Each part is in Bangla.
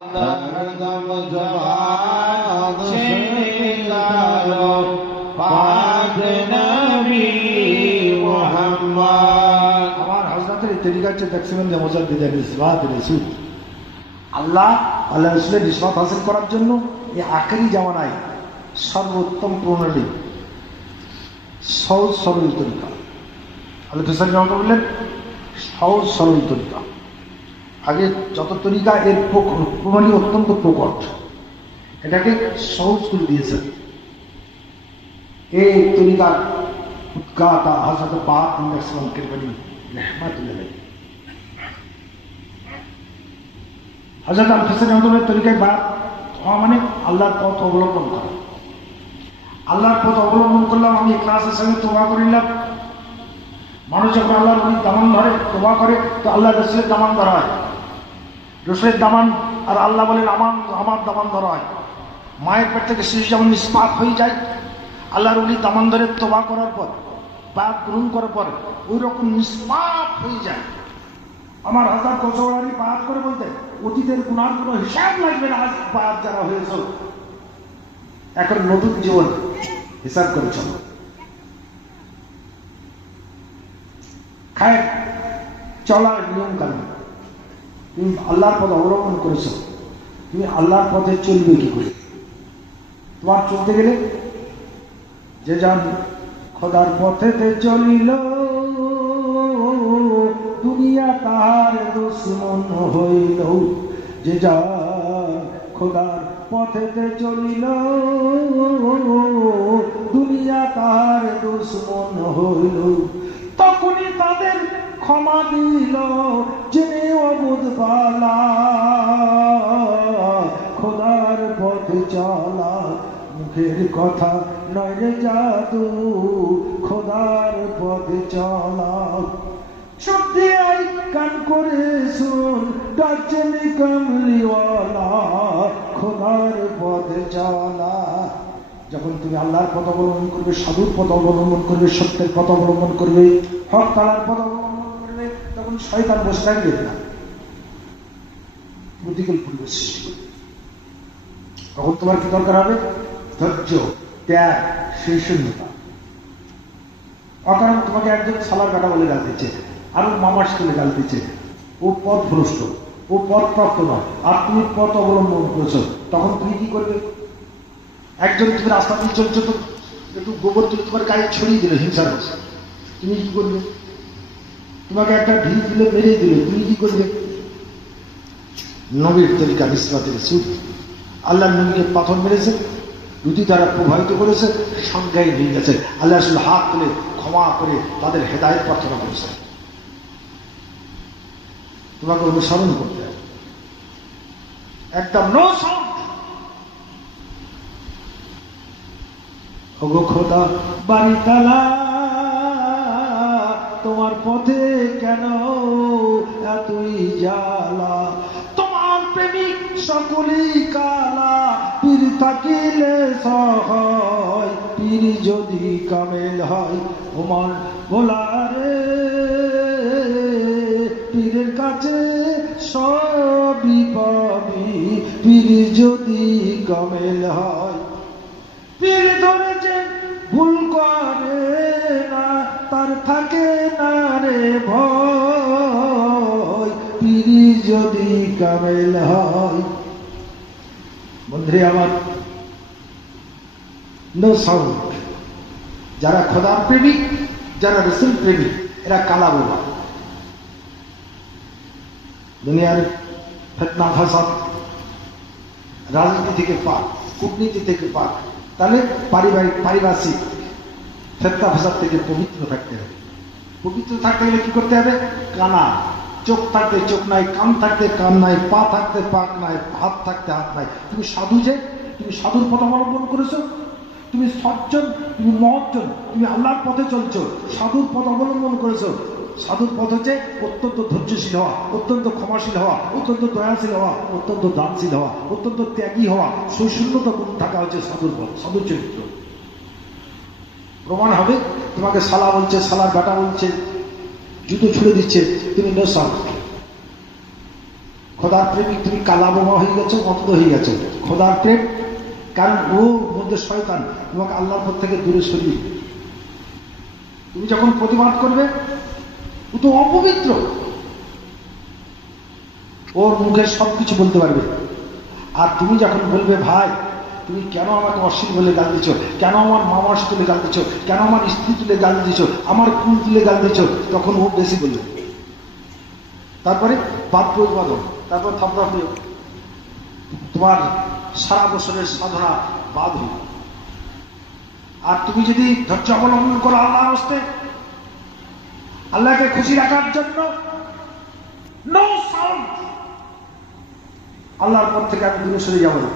दर्दम जवान शेलारो पाक नबी मुहम्मद। আমার হযরতের তরিকা হচ্ছে তাকসিমান যে মুজাদ্দিদের ইসবাত রাসূল আল্লাহ রাসূলের ইসবাত হাসিল করার জন্য এই আখেরি জামানায় সর্বোত্তম প্রণালী সহজ সরল তরিকা। আল্লাহ হোসেন রহমান বললেন সহজ সরল তরিকা। আগে যত তরিকা এর প্রণালী অত্যন্ত প্রকট, এটাকে সহজ করে দিয়েছেন। এই তরিকার উদ্গাতা হযরত পাক মুহাম্মদ সাল্লাল্লাহু আলাইহি ওয়াসাল্লাম রাহমাতুল্লাহ আলাইহি। হযরত হোসেন রহমানের তরিকায় বায়াত হওয়া মানে আল্লাহর পথ অবলম্বন করা। আল্লাহর পথ অবলম্বন করলাম, আমি ইখলাসের সঙ্গে তওবা করিলাম। মানুষ যখন আল্লাহর নবীর দামান ধরে তওবা করে তো আল্লাহ রাসূলের দামান ধরা হয়, রাসূলের দামান আর আল্লাহ বলেন আমার দামান ধরা হয়। মায়ের পেট থেকে শিশু যেমন নিষ্পাপ হয়ে যায়, আল্লাহর নবীর দামান ধরে তওবা করার পর বায়াত গ্রহণ করার পর ওই রকম নিষ্পাপ হয়ে যায়। আমার হাজার কচৌড়ারি বায়াত করে বলতে অতীতের গুনার কোনো হিসাব লাগবে না। আজ বায়াত যারা হয়েছে এখন নতুন জীবন হিসাব করে চলো। খায় চলার নিয়ম কানুন, তুমি আল্লাহর পথ অবলম্বন করেছো, তুমি আল্লাহর পথে চলবে কি করে? তোমার চলতে গেলে যে যান খোদার পথেতে চলিল দুনিয়া তাহার দুশ্মন হইল। যে যান খোদার পথেতে চলিল দুনিয়া তাহার দুশ্মন হইল। তখনই তাদের ক্ষমা দিল জেনে অবুধ বালা। খোদার পথে চলা মুখের কথা নয় রে জাদু, খোদার পথে চলা। শব্দে আই কান করে শুন ডাচনি কামলিওয়ালা। খোদার পথে চলা। যখন তুমি আল্লাহর পথ অবলম্বন করবে, সাধুর পথ অবলম্বন করবে, সত্যের পথ অবলম্বন করবে, হক তালার পথ অবলম্বন করবে, তখন শয়তান বসে থাকবে না, প্রতিকূল পরিবেশ সৃষ্টি করবে। তখন তোমার কি দরকার হবে? ধৈর্য, ত্যাগ, শূন্যতা। অকারণ তোমাকে একজন সালার কাটা বলে গাল দিচ্ছে, আর মামার স্কুলে গাল দিচ্ছে, ও পথ ভ্রষ্ট, ও পথ প্রাপ্ত নয়, আর তুমি পথ অবলম্বন করেছো, তখন তুমি কি করবে? একজন তুমি রাস্তা দিয়ে চলছো তো একটু গোবর তুলে তোমার গায়ে ছড়িয়ে দিল হিংসার বসে, তুমি কি করবে? তোমাকে একটা ঢিল দিলে মেরে দিল, তুমি কি করবে? নবীর তরিকা ইসবাতের রাসূল আল্লাহ নবীকে পাথর মেরেছে, রুটি দ্বারা প্রভাবিত করেছে, সংজ্ঞায় নিয়ে গেছে। আল্লাহ রাসূল হাত তুলে ক্ষমা করে তাদের হেদায়েত প্রার্থনা করেছে। তোমাকে অনুসরণ করতে হবে, একদম নো সাউন্ড। ওগো খোদা বাড়ি তালা, তোমার পথে কেন এতই জ্বালা? তোমার প্রেমিক সকলেই কালা, পীর থাকিলে সহায়, পীর যদি কামেল হয় ওমর ভোলারে। পীরের কাছে সবই পাবি, পীর যদি কামেল হয়। পীর ধরেছে ভুল করে না, তার থাকে না রে ভয়, পীর যদি কামেল হয়। বন্ধুরে আমার, নো সাউন্ড। যারা খোদার প্রেমিক, যারা রাসূল প্রেমিক, এরা কালা বোবা। দুনিয়ার ফিতনা ফাসাদ, রাজনীতি থেকে পাক, কূটনীতি থেকে পাক, তাহলে পারিপার্শ্বিক ফিতনা ফাসাদ থেকে পবিত্র থাকতে হবে। পবিত্র থাকতে গেলে কি করতে হবে? কানা, চোখ থাকতে চোখ নাই, কান থাকতে কান নাই, পা থাকতে পাক নাই, হাত থাকতে হাত নাই। তুমি সাধু, যে তুমি সাধুর পথ অবলম্বন করেছো, তুমি সজ্জন, তুমি মহজ্জন, তুমি আল্লাহর পথে চলছো, সাধুর পথ অবলম্বন করেছো। সাধুর পথ হচ্ছে অত্যন্ত ধৈর্যশীল হওয়া, অত্যন্ত ক্ষমাশীল হওয়া, অত্যন্ত দয়াশীল হওয়া, অত্যন্ত দানশীল হওয়া, অত্যন্ত ত্যাগী হওয়া, সৌশূন্যতা গুণ থাকা হচ্ছে সাধুর পথ, সাধুর চরিত্র। প্রমাণ হবে, তোমাকে সালা বলছে, সালার বেটা বলছে, জুতো ছুড়ে দিচ্ছে, তুমি নো সাউন্ড। খোদার প্রেমিক তুমি কালা বোমা হয়ে গেছো, অন্ধ হয়ে গেছো। খোদার প্রেম, কারণ ওর মধ্যে শয়তান তোমাকে আল্লাহর পথ থেকে দূরে সরিয়ে। তুমি যখন প্রতিবাদ করবে ও তো অপবিত্র, ওর মুখে সবকিছু বলতে পারবে। আর তুমি যখন বলবে ভাই তুমি কেন আমাকে অশ্লীল বলে গাল দিচ্ছ, কেন আমার মামার তুলে গাল দিচ্ছ, কেন আমার স্ত্রী তুলে গাল দিচ্ছ, আমার কুল তুলে গাল দিচ্ছ, তখন ও বেশি বলবে। তারপরে বাদ প্রতিবাদন, তারপর থাপড়াফড়ি, তোমার সারা বছরের সাধনা বাদ হইল। আর তুমি যদি ধৈর্য অবলম্বন করো আল্লাহর হস্তে, আল্লাহকে খুশি রাখার জন্য, নো সাউন্ড, আল্লাহর পর থেকে আমি দূরে সরে যাব না।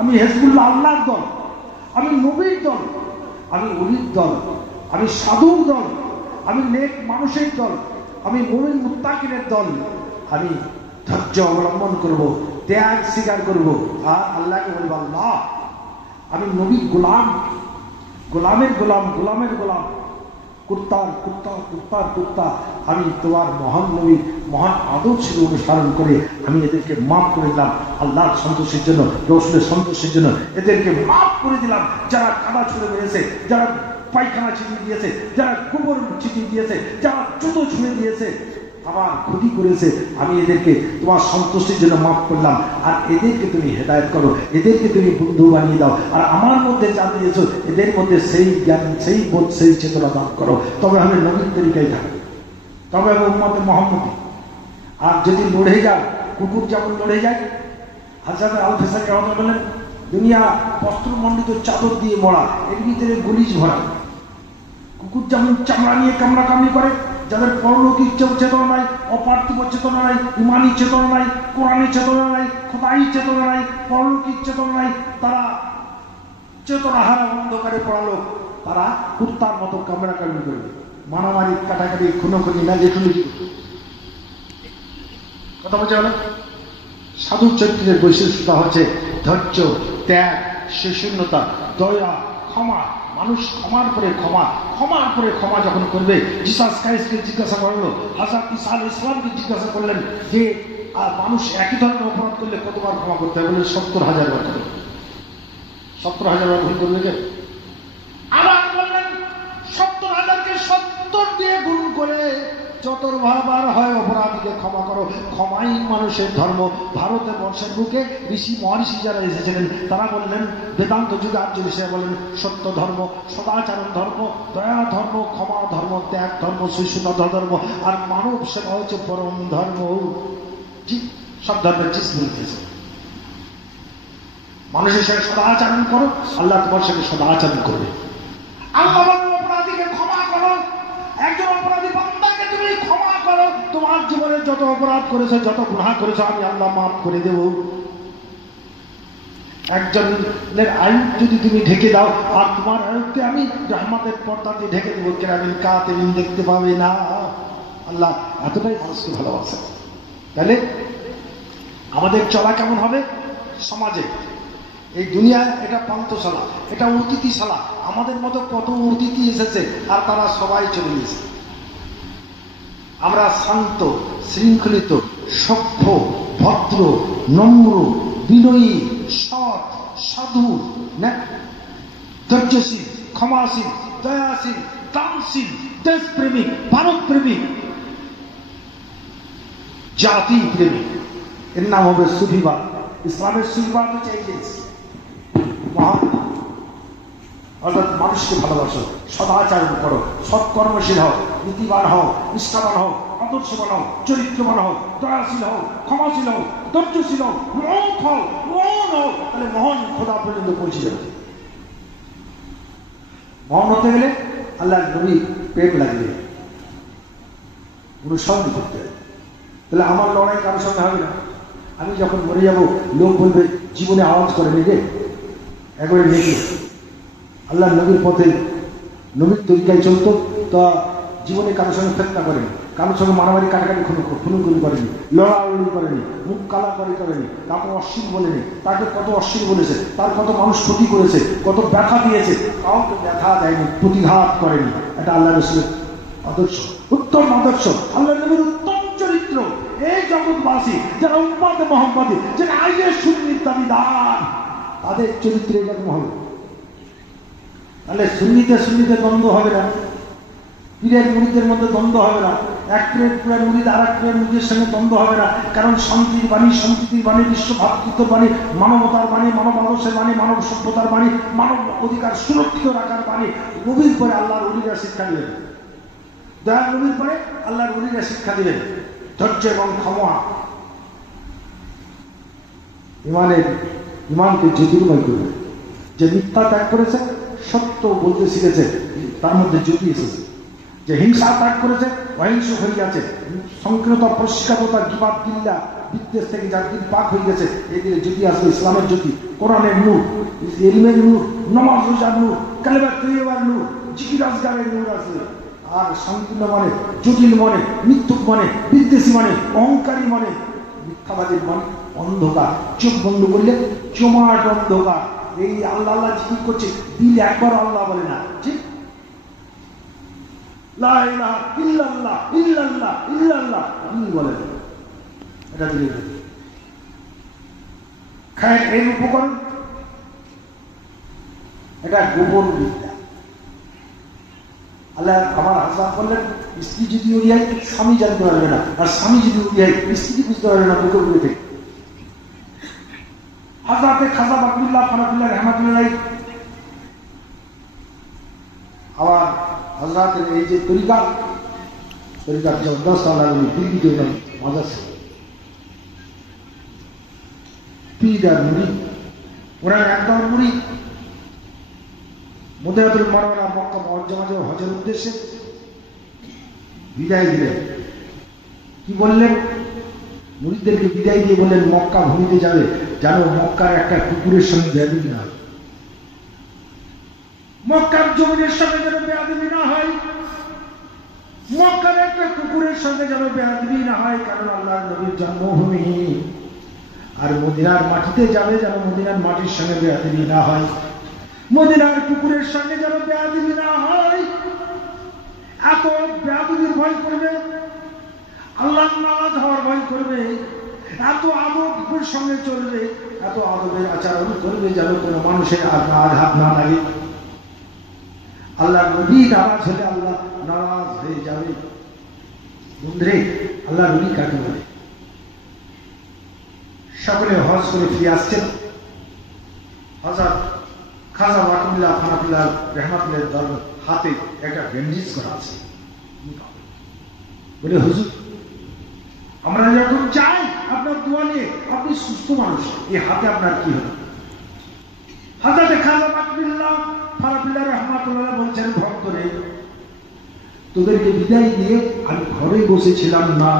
আমি হেজবুল্লাহ আল্লাহর দল, আমি নবীর দল, আমি ওলির দল, আমি সাধুর দল, আমি নেক মানুষের দল, আমি মুমিন মুত্তাকিনের দল। আমি ধৈর্য অবলম্বন করব, ত্যাগ স্বীকার করব, আর আল্লাহকে বলবো আল্লাহ আমি নবীর গোলাম, গোলামের গোলাম, গোলামের গোলাম, কুত্তার কুত্তা, কুত্তার কুত্তা। আমি তোমার মহান নবীর মহান আদর্শের অনুসরণ করে আমি এদেরকে মাফ করে দিলাম আল্লাহর সন্তোষের জন্য, রসুলের সন্তোষের জন্য এদেরকে মাফ করে দিলাম। যারা কাদা ছুঁড়ে মেরেছে, যারা পায়খানা ছিটিয়ে দিয়েছে, যারা গোবর ছিটিয়ে দিয়েছে, যারা জুতো ছুঁড়ে দিয়েছে, আমার ক্ষতি করেছে, আমি এদেরকে তোমার সন্তুষ্টির জন্য মাফ করলাম। আর এদেরকে তুমি হেদায়েত করো, এদেরকে তুমি বন্ধু বানিয়ে দাও। আর আমার মধ্যে যা দিয়েছো এদের মধ্যে সেই জ্ঞান, সেই বোধ, সেই চেতনা দান করো। তবে আমি নবীর তরিকায় থাকবো, তবে আমি উম্মতে মুহাম্মদী। আর যদি লড়ে যাও, কুকুর যেমন লড়ে যায়, হাজরত আল ফেসারি রহমাতুল্লাহ বলেন দুনিয়া বস্ত্রমণ্ডিত চাদর দিয়ে মোড়া, এর ভিতরে গলিজ ভরা। কুকুর যেমন চামড়া নিয়ে কামড়াকামড়ি করে, যাদের পরলৌকিক চেতনা নাই, অপার্থিব চেতনা নাই, ইমানি চেতনা নাই, কোরআনী চেতনা নাই, খোদাই চেতনা নাই, পরলৌকিক চেতনা নাই, তারা চেতনাহারা অন্ধকারে পড়ালো, তারা কুত্তার মতো কামড়াকামড়ি করবে, মারামারি, কাটাকাটি, খুনোখুনি না লেখুলিখি। কথা বলছে হলো সাধু চরিত্রের বৈশিষ্ট্যটা হচ্ছে ধৈর্য, ত্যাগ, সহিষ্ণুতা, দয়া, ক্ষমা। মানুষ ক্ষমার পরে ক্ষমা, ক্ষমার পরে ক্ষমা যখন করবে। জিসাস ক্রাইস্টকে জিজ্ঞাসা করলো, হযরত ঈসা আলাইহিস সালামকে জিজ্ঞাসা করলেন যে মানুষ একই ধরনের অপরাধ করলে কতবার ক্ষমা করতে হবে? বলে 70,000 বার করবে। 70,000 বার ভুল করবে কে? আবার বললেন 70,000কে 70 দিয়ে গুণ করে যতবার হয় অপরাধীকে ক্ষমা করো। ক্ষমাই মানুষের ধর্ম। ভারতের বর্ষের বুকে ঋষি মহর্ষি যারা এসেছিলেন তারা বললেন, বেদান্ত যুগে আর্য ঋষিরা বলেন সত্য ধর্ম, সদাচরণ ধর্ম, দয়া ধর্ম, ক্ষমা ধর্ম, ত্যাগ ধর্ম, সহিষ্ণুতা ধর্ম, আর মানব সেবা হচ্ছে পরম ধর্ম। সব ধর্মের চিজ বলতেছে মানুষের সাথে সদাচরণ করো, আল্লাহ তোমার সাথে সদাচরণ করবে। আল্লাহ অপরাধীকে ক্ষমা করো, একজন অপরাধী বান্দাকে তুমি ক্ষমা করো, তোমার জীবনে যত অপরাধ করেছো, যত গুনাহ করেছো আমি আল্লাহ মাফ করে দেব। একজনের আয়ু যদি তুমি ঢেকে দাও, আর তোমার আয়ুকে আমি রহমতের পর্দা দিয়ে ঢেকে দেবো, কেরামিন কাতিবিন দেখতে পাবে না। আল্লাহ এতটাই মানুষকে ভালোবাসে। তাহলে আমাদের চলা কেমন হবে? সমাজে এই দুনিয়ায় এটা পান্থশালা, এটা অতিথিশালা। আমাদের মতো কত অতিথি এসেছে আর তারা সবাই চলে গেছে। আমরা শান্ত, শৃঙ্খলিত, সভ্য, ভদ্র, নম্র, বিনয়ী, সৎ, সাধু, ধৈর্যশীল, ক্ষমাশীল, দয়াশীল, দানশীল, দেশপ্রেমিক, ভারত প্রেমিক, জাতি প্রেমিক। এর নাম হবে সুফিবাদ। ইসলামের সুফিবাদ হচ্ছে এই জিনিস, অর্থাৎ মানুষকে ভালোবাসো, সদাচরণ করো, সৎকর্মশীল হও, নীতিবান হও, নিষ্ঠাবান হও, আদর্শবান হও, চরিত্রবান হও, দয়াশীল হও, ক্ষমাশীল হও, ধৈর্যশীল হও, মহৎ হও, মহান হও। তাহলে মহান খোদা পর্যন্ত পৌঁছে যাবে। মহান হতে গেলে আল্লাহ নবী প্রেম লাগবে, অনুসরণ করতে হবে। তাহলে আমার লড়াই কারোর সঙ্গে হবে না। আমি যখন মরে যাব লোক বলবে জীবনে আওয়াজ করে নিজে একবারে নেগে আল্লাহ নবীর পথে নবীর তরিকায় চলতো, তা জীবনে কারোর সঙ্গে ফেতনা করেনি, কারোর সঙ্গে মারামারি কাটাকাটি খুনোখুনি করেনি, লড়ালড়ি করেনি, মুখ কালাকালি করেনি, তাকে অশ্লীল বলেনি, তাকে কত অশ্লীল বলেছে, তার কত মানুষ ক্ষতি করেছে, কত ব্যথা দিয়েছে, কাউকে ব্যথা দেয়নি, প্রতিঘাত করেনি। এটা আল্লাহ রসুলের আদর্শ, উত্তম আদর্শ, আল্লাহ নবীর উত্তম চরিত্র। এই জগৎবাসী, যারা উম্মতে মুহাম্মাদি, যারা আইয়ে সুন্নির দাবিদার, তাদের চরিত্রে এরকম হবে। তাহলে সুন্নিতে দ্বন্দ্ব হবে না, পীরের মুরিদের মধ্যে দ্বন্দ্ব হবে না, এক পীরের মুরিদ আর এক পীরের মুরিদের সঙ্গে দ্বন্দ্ব হবে না। কারণ শান্তির বাণী, সম্প্রীতির বাণী, বিশ্ব ভাতৃত্বের বাণী, মানবতার বাণী, মানব আদর্শের বাণী, মানব সভ্যতার বাণী, মানব অধিকার সুরক্ষিত রাখার বাণী। নবীর পরে আল্লাহর ওলিরা শিক্ষা দিবেন, দয়ার নবীর পরে আল্লাহর ওলিরা শিক্ষা দিবেন ধৈর্য এবং ক্ষমা। ইমানকে জ্যোতির্ময় করবে। যে মিথ্যা ত্যাগ করেছে, সত্য বলতে শিখেছে, তার মধ্যে জ্যোতি এসেছে। যে হিংসা ত্যাগ করেছে, অহিংস হয়ে গেছে, সংকীর্ণতা, পরিষ্কারতা, গিবাদ, গিল্লা, বিদ্বেষ থেকে যার দিন পাক হয়ে গেছে, এই দিনে জ্যোতি আসবে, ইসলামের জ্যোতি, কোরআনের নূর, ইলমের নূর, নমাজ রোজার নূর, কালেমা তৈয়বার নূর, জিকির আজগারের নূর আসবে। আর সংকীর্ণ মানে, জটিল মানে, মিথ্যুক মানে, বিদ্বেষী মানে, অহংকারী মানে, মিথ্যাবাদীর মানে অন্ধকার। চোখ বন্ধ করলে জমাট অন্ধকার। এই আল্লাহ আল্লাহ জিকির করছে, দিল একবার আল্লাহ বলে না, ঠিক? লা ইলাহা ইল্লাল্লাহ ইল্লাল্লাহ ইল্লাল্লাহ বলে না, এটা দিলে খায়। এর উপকরণ এটা গোপন বিদ্যা। আল্লাহ আমার হাসান বললেন, স্ত্রী যদি উড়িয়ায় স্বামী জানতে পারবে না, আর স্বামী যদি উড়িয়ায় স্ত্রী বুঝতে পারবে না বুকের উপরে থেকে। হাজরাতে খাজা বাকরুল্লাহ ফারাকুল্লাহ রহমাতুল্লাহ, আবার হাজরাতের এই যে তরিকার জবরদস্ত আল্লাহ দিল্লিতে মাদ্রাসা পীর আর মুরিদ, ওরা একদম মুরিদ। মদিনাতুল মুনাওয়ারা মক্কা মুআজ্জামা হজের উদ্দেশ্যে বিদায় দিলেন। কি বললেন? মুরিদদেরকে বিদায় দিয়ে বললেন, মক্কা ভূমিতে যাবে, জানো মক্কার একটা কুকুরের সঙ্গে বেয়াদবি না হয়, মক্কার জমিনের সঙ্গে যেন বেয়াদবি না হয়, মক্কার একটা কুকুরের সঙ্গে যেন বেয়াদবি না হয়। কারণ আল্লাহর নবীর জন্মভূমি। আর মদিনার মাটিতে যাবে, যেন মদিনার মাটির সঙ্গে বেয়াদবি না হয়, মদিনার কুকুরের সঙ্গে যেন বেয়াদবি না হয়। এত বেয়াদবির ভয় করবে, আল্লাহর নারাজ হওয়ার ভয় করবে, এত আদবের সঙ্গে চলবে, এত আদবের আচরণ করবে যেন কোনো মানুষের আঘাত না লাগে। আল্লাহ নবী নারাজ হলে আল্লাহ নারাজ হয়ে যাবে। বন্ধুরে, আল্লাহ নবী কাকে বলে? সকলে হজ করে ফিরে আসছেন। হযরত খাজা ওয়াকিবুল্লাহ ফারাকুল্লাহ রহমাতুল্লাহ হাতে একটা ব্যান্ডেজ করা আছে। বলে, হুজুর আমরা যখন চাই আপনার দোয়া নিয়ে, আপনি সুস্থ মানুষ, এই হাতে আপনার কি হলো? হযরত খাজা ওয়াকিবুল্লাহ ফারাকুল্লাহ রহমাতুল্লাহ বলছেন, ভক্তরে তোদেরকে বিদায় দিয়ে আমি ঘরে বসেছিলাম না,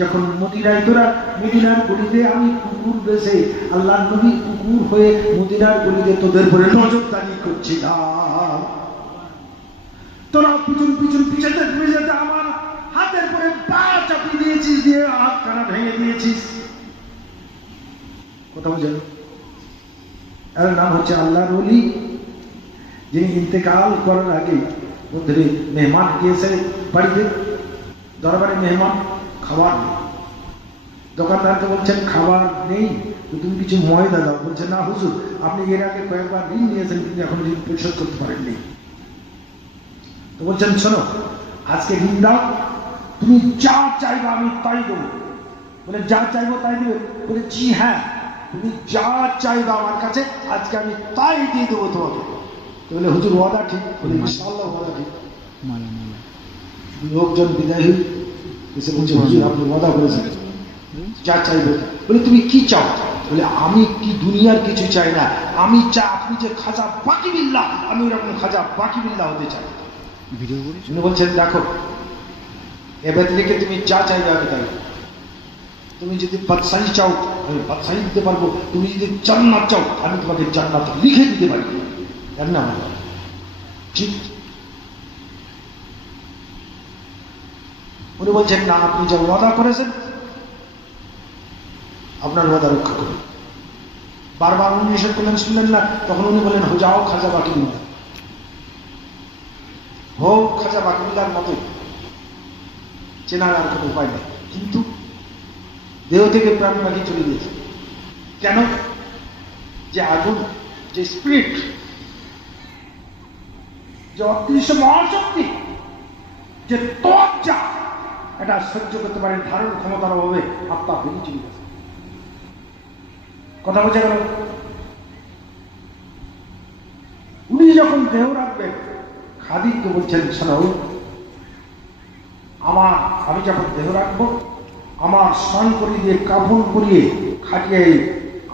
যখন মদিনায় তোরা মদিনার গলিতে আমি কুকুর বেশে, আল্লাহ নবী কুকুর হয়ে মদিনার গলিতে তোদের পরে নজরদারি করছিলাম, তোরা পিছন পিছন পিছাতে পিছাতে আমার হাতের পরে পা চাপিয়ে দিয়েছিস, দিয়ে হাত খানা ভেঙে দিয়েছিস। কথা বুঝেন? এর নাম হচ্ছে আল্লাহর ওলি, যিনি ইন্তেকাল করার আগে বন্ধুরে মেহমান গিয়েছে বাড়িতে, দরবারে মেহমান, খাবার নেই। দোকানদারকে বলছেন খাবার নেই, তো তুমি কিছু ময়দা দাও। বলছে, না হুজুর, আপনি এর আগে কয়েকবার ঋণ নিয়েছেন, কিন্তু এখন ঋণ পরিশোধ করতে পারেননি। তো বলছেন, শোনো, আজকে ঋণ দাও, তুমি যা চাইবা আমি তাই দেবো। বলে, যা চাইবো তাই দেবে? বলে, জি হ্যাঁ, তুমি যা চাইবা আমার কাছে আজকে আমি তাই দিয়ে দেবো তোমাকে। বলে, হুজুর ওয়াদা ঠিক? বলে, ইনশাআল্লাহ ওয়াদা ঠিক। লোকজন বিদায় এসে বলছে, হুজুর আপনি ওয়াদা করেছেন, যা চাইবে। বলে, তুমি কি চাও? বলে, আমি কি দুনিয়ার কিছু চাই না, আমি চাই আপনি যে খাজা বাকিবিল্লাহ, আমি এরকম খাজা বাকিবিল্লাহ হতে চাই। উনি বলছেন, দেখো এবার থেকে তুমি যা চাইবে আমি তাই। তুমি যদি বাদশাহী চাও আমি বাদশাহী দিতে পারবো, তুমি যদি জান্নাত চাও আমি তোমাকে জান্নাত লিখে দিতে পারি। এর নাম ঠিক। উনি বলছেন, না, আপনি যা ওয়াদা করেছেন আপনার ওয়াদা রক্ষা করুন। বারবার উনি নিষেধ করলেন, শুনলেন না। তখন উনি বললেন, হো যাও খাজা বাকিবিল্লাহ, হোক খাজা বাকিবিল্লাহর মতো, চেনার আর কোনো উপায় নেই। কিন্তু দেহ থেকে প্রাণ পাখি চলে গেছে। কেন? যে আগুন, যে স্পিরিট, যে অদৃশ্য মহাশক্তি, যে তজ্জা, এটা সহ্য করতে পারেন ধারণ ক্ষমতার অভাবে আত্মা বেরিয়ে চলে গেছে। কথা বোঝা গেল? উনি যখন দেহ রাখবেন, খাদিমকে বলছেন, শোনো, আমি যখন দেহ রাখবো, আমার স্নান করিয়ে দিয়ে, কাফন করিয়ে, খাটিয়ে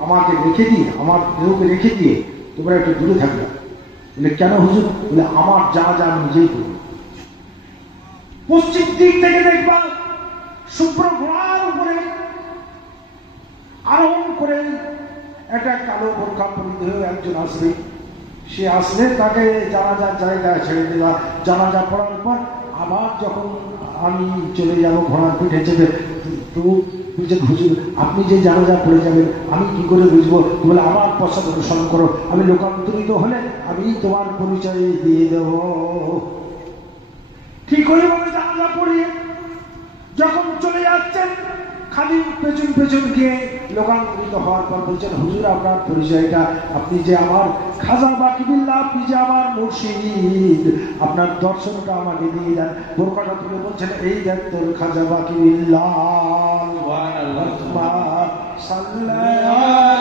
আমাকে রেখে দিয়ে, আমার দেহকে রেখে দিয়ে তোমরা একটু দূরে থাকবে। বলে কেন হুজুর? বলে আমার যা যা আমি নিজেই করবো। পশ্চিম দিক থেকে দেখবা শুভ্র ঘোড়ার উপরে আরোহণ করে একটা কালো বোরখা পরিধেয় একজন আসবে। সে আসলে তাকে জানাজার জায়গায় ছেড়ে দেওয়া, জানাজা পড়ার পর আবার যখন আমি চলে যাব ঘোড়ার পিঠে চেপে, তো বলছেন হুজুর আপনি যে জানাজা পড়ে যাবেন আমি কি করে বুঝবো? বলে আমার পশ্চাৎ অনুসরণ করো, আমি লোকান্তরিত হলে আমি তোমার পরিচয় দিয়ে দেব। ঠিক করে বলে জানাজা পড়িয়ে যখন চলে যাচ্ছেন, খাদিম পেছন পেছন গিয়ে লোকান্তরিত হওয়ার পর বলছেন, হুজুর আপনার পরিচয়টা, আপনি যে আমার খাজা বাকিবিল্লাহ, আপনি যে আমার মুর্শিদ, আপনার দর্শনটা আমাকে দিয়ে দেন। বোরকাটা তুলে বলছেন, এই দেখ তোর খাজা বাকিবিল্লাহ। সুবহানাল্লাহ। সাল্লাল্লাহু